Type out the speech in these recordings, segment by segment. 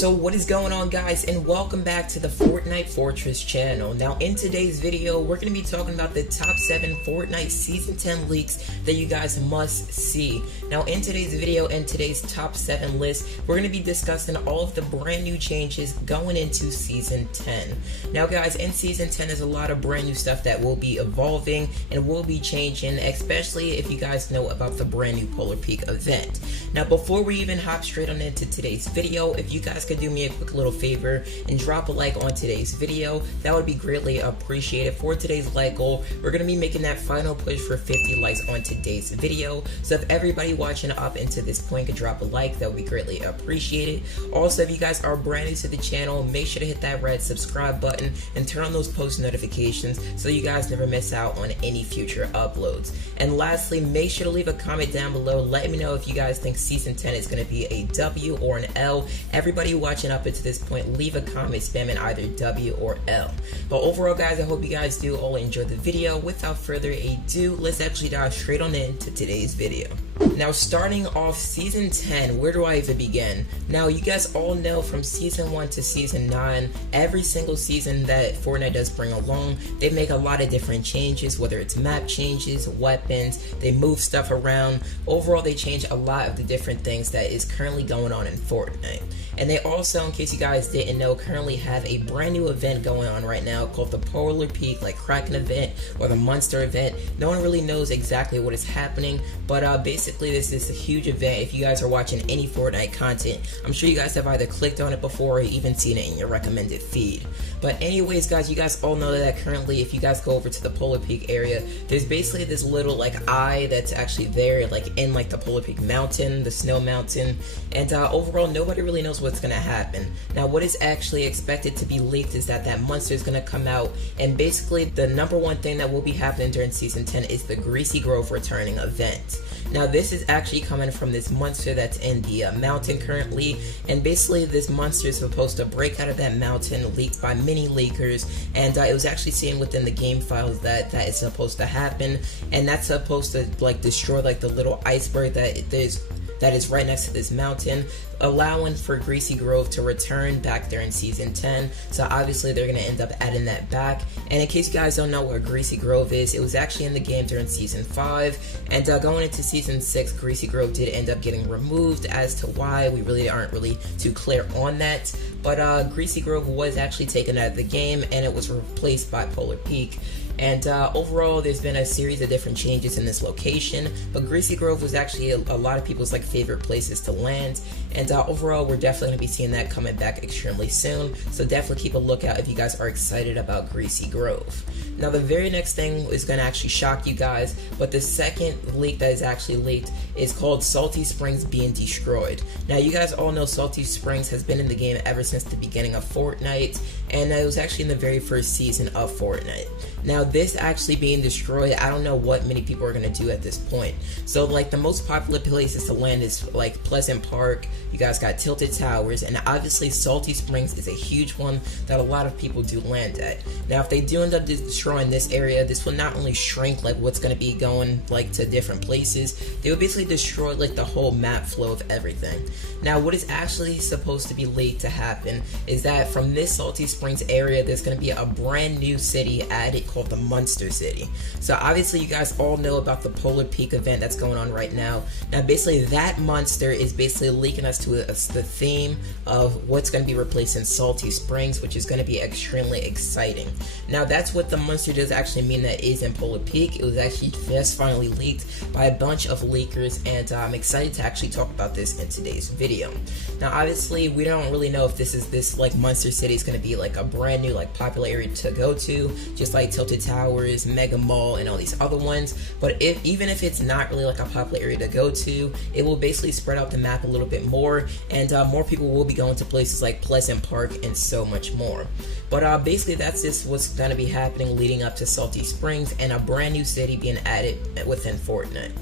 So what is going on, guys, and welcome back to the Fortnite Fortress channel. Now in today's video we're going to be talking about the top 7 Fortnite season 10 leaks that you guys must see. Now in today's video and today's top 7 list, we're going to be discussing all of the brand new changes going into season 10. Now guys, in season 10 there's a lot of brand new stuff that will be evolving and will be changing, especially if you guys know about the brand new Polar Peak event. Now before we even hop straight on into today's video, if you guys could do me a quick little favor and drop a like on today's video, that would be greatly appreciated. For today's like goal, we're going to be making that final push for 50 likes on today's video. So if everybody watching up into this point could drop a like, that would be greatly appreciated. Also, if you guys are brand new to the channel, make sure to hit that red subscribe button and turn on those post notifications so you guys never miss out on any future uploads. And lastly, make sure to leave a comment down below letting me know if you guys think season 10 is going to be a W or an L. Everybody watching up into this point, leave a comment spamming either W or L. But overall, guys, I hope you guys do all enjoy the video. Without further ado, let's actually dive straight on into today's video. Now, starting off season 10, where do I even begin? Now, you guys all know from season 1 to season 9, every single season that Fortnite does bring along, they make a lot of different changes, whether it's map changes, weapons, they move stuff around. Overall, they change a lot of the different things that is currently going on in Fortnite. And they also, in case you guys didn't know, currently have a brand new event going on right now called the Polar Peak, like Kraken event or the Monster event. No one really knows exactly what is happening, but basically this is a huge event. If you guys are watching any Fortnite content, I'm sure you guys have either clicked on it before or even seen it in your recommended feed. But anyways, guys, you guys all know that currently if you guys go over to the Polar Peak area, there's basically this little like eye that's actually there, like in like the Polar Peak mountain, the snow mountain, and overall nobody really knows what's gonna happen. Now what is actually expected to be leaked is that that monster is gonna come out, and basically the number one thing that will be happening during season 10 is the Greasy Grove returning event. Now this is actually coming from this monster that's in the mountain currently, and basically this monster is supposed to break out of that mountain, leaked by many leakers, and it was actually seen within the game files that is supposed to happen, and that's supposed to like destroy like the little iceberg that is right next to this mountain, allowing for Greasy Grove to return back there in season 10. So obviously they're going to end up adding that back. And in case you guys don't know what Greasy Grove is, it was actually in the game during season 5, and going into season 6, Greasy Grove did end up getting removed. As to why, we really aren't really too clear on that, but Greasy Grove was actually taken out of the game and it was replaced by Polar Peak. And overall, there's been a series of different changes in this location, but Greasy Grove was actually a lot of people's like favorite places to land, and overall, we're definitely going to be seeing that coming back extremely soon, so definitely keep a lookout if you guys are excited about Greasy Grove. Now, the very next thing is going to actually shock you guys, but the second leak that is actually leaked is called Salty Springs being destroyed. Now, you guys all know Salty Springs has been in the game ever since the beginning of Fortnite, and it was actually in the very first season of Fortnite. Now, this actually being destroyed, I don't know what many people are going to do at this point. So, like, the most popular places to land is, like, Pleasant Park, you guys got Tilted Towers, and obviously Salty Springs is a huge one that a lot of people do land at. Now, if they do end up destroying this area, this will not only shrink, like, what's going to be going, like, to different places, they will basically destroy, like, the whole map flow of everything. Now, what is actually supposed to be leaked to happen is that from this Salty Springs area, there's going to be a brand new city added called the Monster City. So obviously you guys all know about the Polar Peak event that's going on right now. Now basically that monster is basically leaking us to the theme of what's going to be replacing Salty Springs, which is going to be extremely exciting. Now that's what the monster does actually mean that is in Polar Peak. It was actually just finally leaked by a bunch of leakers, and I'm excited to actually talk about this in today's video. Now obviously we don't really know if this like Monster City is going to be like a brand new like popular area to go to, just like Tilted Towers, Mega Mall, and all these other ones. But even if it's not really like a popular area to go to, it will basically spread out the map a little bit more, and more people will be going to places like Pleasant Park and so much more. But basically that's just what's going to be happening leading up to Salty Springs and a brand new city being added within Fortnite.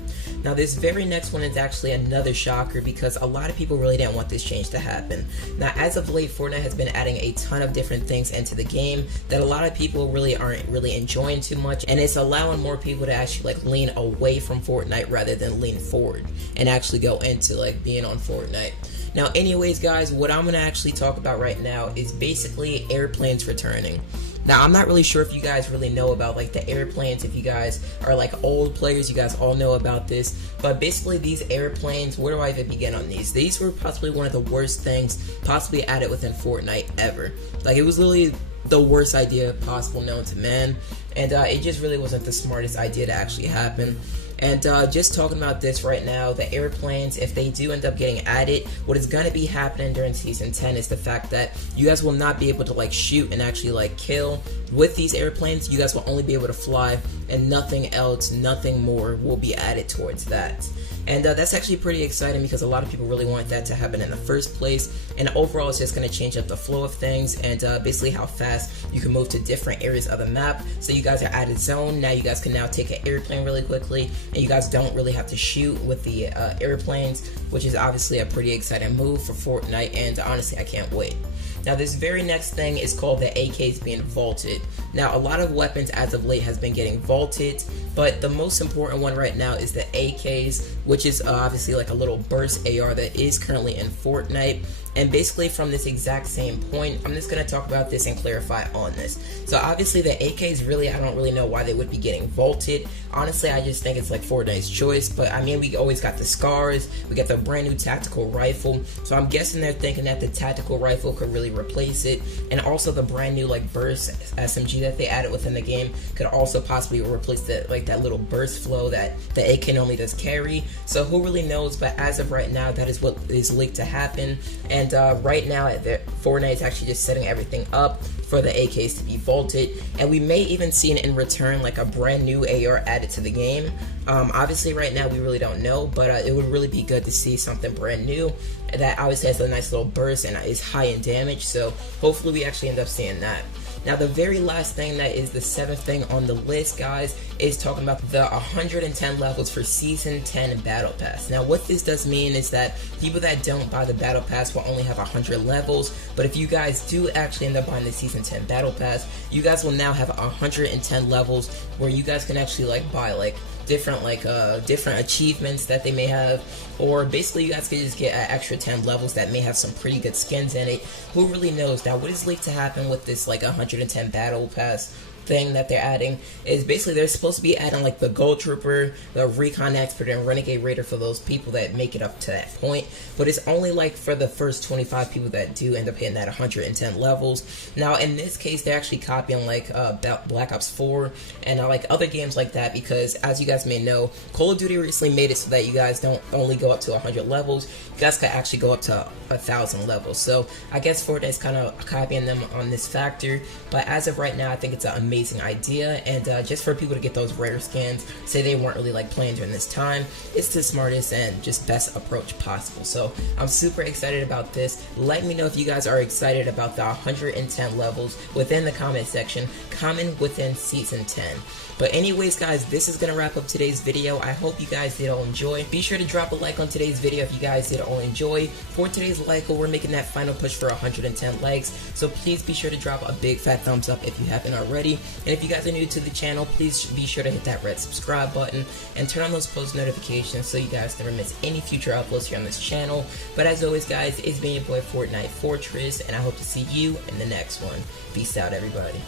Now this very next one is actually another shocker because a lot of people really didn't want this change to happen. Now as of late, Fortnite has been adding a ton of different things into the game that a lot of people really aren't really enjoying too much, and it's allowing more people to actually like lean away from Fortnite rather than lean forward and actually go into like being on Fortnite. Now anyways guys, what I'm gonna actually talk about right now is basically airplanes returning. Now I'm not really sure if you guys really know about like the airplanes. If you guys are like old players, you guys all know about this, but basically these airplanes, where do I even begin on these? These were possibly one of the worst things possibly added within Fortnite ever. Like, it was literally the worst idea possible known to man, and it just really wasn't the smartest idea to actually happen. And just talking about this right now, the airplanes, if they do end up getting added, what is going to be happening during Season 10 is the fact that you guys will not be able to like shoot and actually like kill with these airplanes. You guys will only be able to fly, and nothing else, nothing more will be added towards that. And that's actually pretty exciting because a lot of people really want that to happen in the first place. And overall, it's just going to change up the flow of things and basically how fast you can move to different areas of the map. So you guys are at a zone. Now you guys can now take an airplane really quickly, and you guys don't really have to shoot with the airplanes, which is obviously a pretty exciting move for Fortnite. And honestly, I can't wait. Now this very next thing is called the AKs being vaulted. Now a lot of weapons as of late has been getting vaulted, but the most important one right now is the AKs, which is obviously like a little burst AR that is currently in Fortnite. And basically from this exact same point, I'm just going to talk about this and clarify on this. So obviously the AKs, really, I don't really know why they would be getting vaulted. Honestly, I just think it's like Fortnite's choice. But I mean, we always got the scars, we got the brand new tactical rifle. So I'm guessing they're thinking that the tactical rifle could really replace it. And also the brand new like burst SMG that they added within the game could also possibly replace that little burst flow that the AK normally does carry. So who really knows? But as of right now, that is what is leaked to happen. And right now, Fortnite is actually just setting everything up for the AKs to be vaulted, and we may even see in return like a brand new AR added to the game. Obviously right now we really don't know, but it would really be good to see something brand new that obviously has a nice little burst and is high in damage, so hopefully we actually end up seeing that. Now the very last thing, that is the 7th thing on the list, guys, is talking about the 110 levels for Season 10 Battle Pass. Now what this does mean is that people that don't buy the Battle Pass will only have 100 levels, but if you guys do actually end up buying the Season 10 Battle Pass, you guys will now have 110 levels where you guys can actually like buy like different achievements that they may have, or basically you guys can just get an extra 10 levels that may have some pretty good skins in it. Who really knows? Now what is leaked to happen with this like 110 battle pass thing that they're adding is basically they're supposed to be adding like the Gold Trooper, the Recon Expert, and Renegade Raider for those people that make it up to that point, but it's only like for the first 25 people that do end up hitting that 110 levels. Now in this case they're actually copying like Black Ops 4 and like other games like that, because as you guys may know, Call of Duty recently made it so that you guys don't only go up to 100 levels, you guys can actually go up to 1,000 levels. So I guess Fortnite's kind of copying them on this factor, but as of right now I think it's an amazing idea, and just for people to get those rare skins, say they weren't really like playing during this time, it's the smartest and just best approach possible. So I'm super excited about this. Let me know if you guys are excited about the 110 levels within the comment section. Comment within Season 10. But anyways guys, this is gonna wrap up today's video. I hope you guys did all enjoy. Be sure to drop a like on today's video if you guys did all enjoy. For today's like goal, we're making that final push for 110 likes, so please be sure to drop a big fat thumbs up if you haven't already. And if you guys are new to the channel, please be sure to hit that red subscribe button and turn on those post notifications so you guys never miss any future uploads here on this channel. But as always guys, it's been your boy Fortnite Fortress, and I hope to see you in the next one. Peace out everybody.